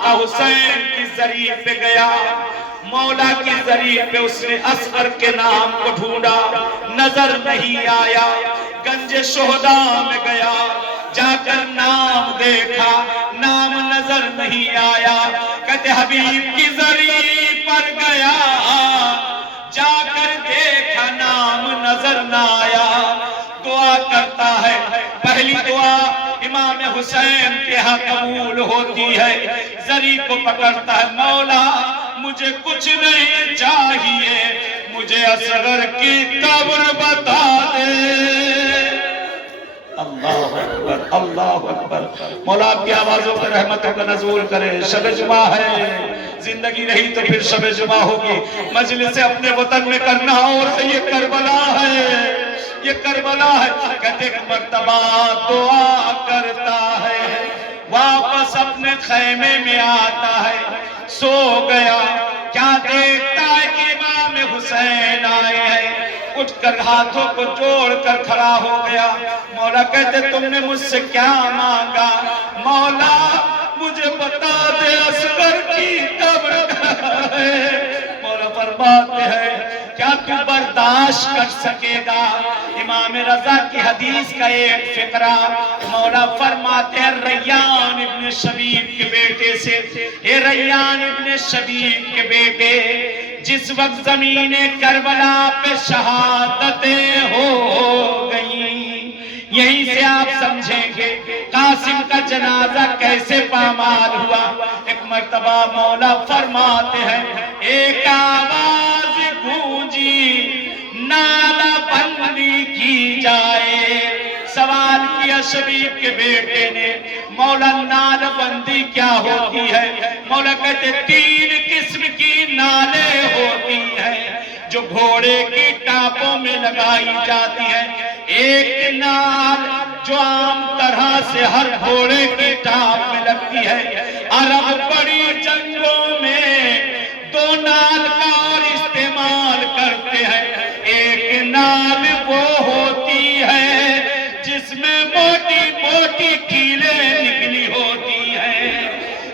آقا حسین کی زریع پہ گیا، مولا کی زریع پہ اس نے اصغر کے نام کو ڈھونڈا، نظر نہیں آیا۔ گنج شہداء میں گیا، جا کر نام دیکھا، نام نظر نہیں آیا۔ کہتے حبیب کی زریع پر گیا، جا کر دیکھا نام نظر نہ آیا۔ دعا کرتا ہے، پہلی دعا امام حسین کے ہاں قبول ہوتی ہے، زری کو پکڑتا ہے، مولا مجھے کچھ نہیں چاہیے، مجھے اصغر کی قبر بتا دے۔ اللہ اکبر، اللہ اکبر۔ مولا آپ کی آوازوں پر رحمتوں کا نزول کرے۔ شب جمعہ ہے، زندگی رہی تو پھر شب جمعہ ہوگی۔ مجلس اپنے وطن میں کرنا، اور یہ کربلا ہے، یہ کربلا ہے۔ کہتے ایک مرتبہ دعا کرتا ہے، واپس اپنے خیمے میں آتا ہے، سو گیا، کیا دیکھتا ہے کہ امام حسین آئے ہیں، اٹھ کر ہاتھوں کو جوڑ کر کھڑا ہو گیا۔ مولا کہتے تم نے مجھ سے کیا مانگا؟ مولا مجھے بتا دے اصغر کی قبر کہاں ہے۔ مولا فرماتے ہیں کیا تو برداشت کر سکے گا؟ امام رضا کی حدیث کا ایک فقرہ، مولا فرماتے ہیں ریان ابن شبیب کے بیٹے سے، اے ریان ابن شبیب کے بیٹے، جس وقت زمین کربلا پہ شہادتیں ہو گئیں، یہیں سے آپ سمجھیں گے قاسم کا جنازہ کیسے پامال ہوا۔ ایک مرتبہ مولا فرماتے ہیں ایک آواز گونجی، نالہ بندی کی جائے۔ سوال کیا شبیب کے بیٹے نے، مولا نالہ بندی کیا ہوتی ہے؟ مولا کہتے تین قسم کی نالیں ہوتی ہیں جو گھوڑے کی ٹاپوں میں لگائی جاتی ہے۔ ایک نال جو عام طرح سے ہر گھوڑے کی ٹاپ میں لگتی ہے، عرب بڑی جنگوں میں دو نال کا اور استعمال کرتے ہیں۔ ایک نال وہ ہوتی ہے جس میں موٹی موٹی کیلیں نکلی ہوتی ہیں۔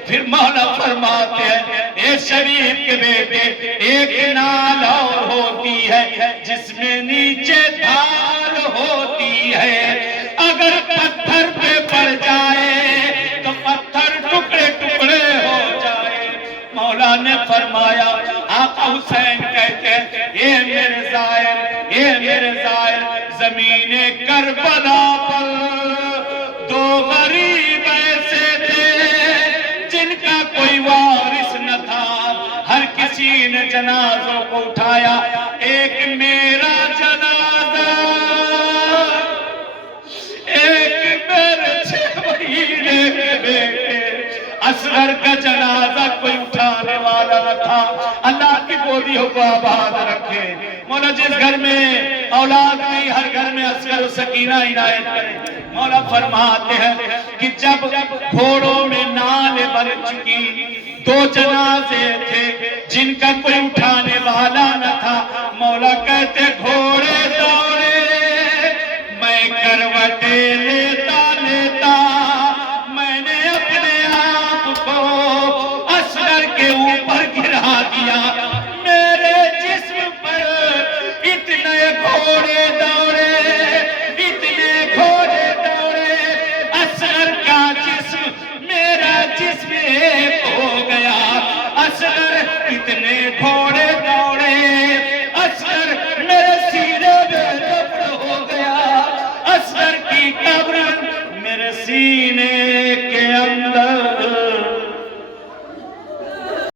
پھر مولا فرماتے ہیں اے شریف کے بیٹے، ایک نال اور ہوتی ہے جس میں نیچے ڈھال ہوتی ہے، اگر پتھر پہ پڑ جائے تو پتھر ٹکڑے ٹکڑے ہو جائے۔ مولا نے فرمایا آقا حسین کہتے ہیں اے میرے زائر، اے میرے زائر، زمین کربلا پر دو غریب ایسے تھے جن کا کوئی وارث نہ تھا، ہر کسی نے جنازوں کو اٹھایا، ایک میرا جنازہ، ایک میرے 6 مہینے کے بیٹے اصغر کا جنازہ کوئی اٹھانے والا نہ تھا۔ اللہ کی گودیوں کو آباد رکھے۔ مولا جس گھر میں اولاد نہیں، ہر گھر میں اصغر و سکینہ عنایت کرے۔ مولا فرماتے ہیں کہ جب گھوڑوں میں نالیں بن چکی، 2 جنازے تھے جن کا کوئی اٹھانے والا نہ تھا، مولا کہتے گھوڑے دوڑے، میں کروٹیں لیتا لیتا میں نے اپنے آپ کو اصغر کے اوپر گرا دیا۔ میرے جسم پر اتنے گھوڑے دوڑے، اتنے گھوڑے دوڑے، اصغر کا جسم میرا جسم ایک ہو گیا۔ اصغر اتنے گھوڑے دوڑے، اصغر میرے سینے میں دفن ہو گیا۔ اصغر کی قبر میرے سینے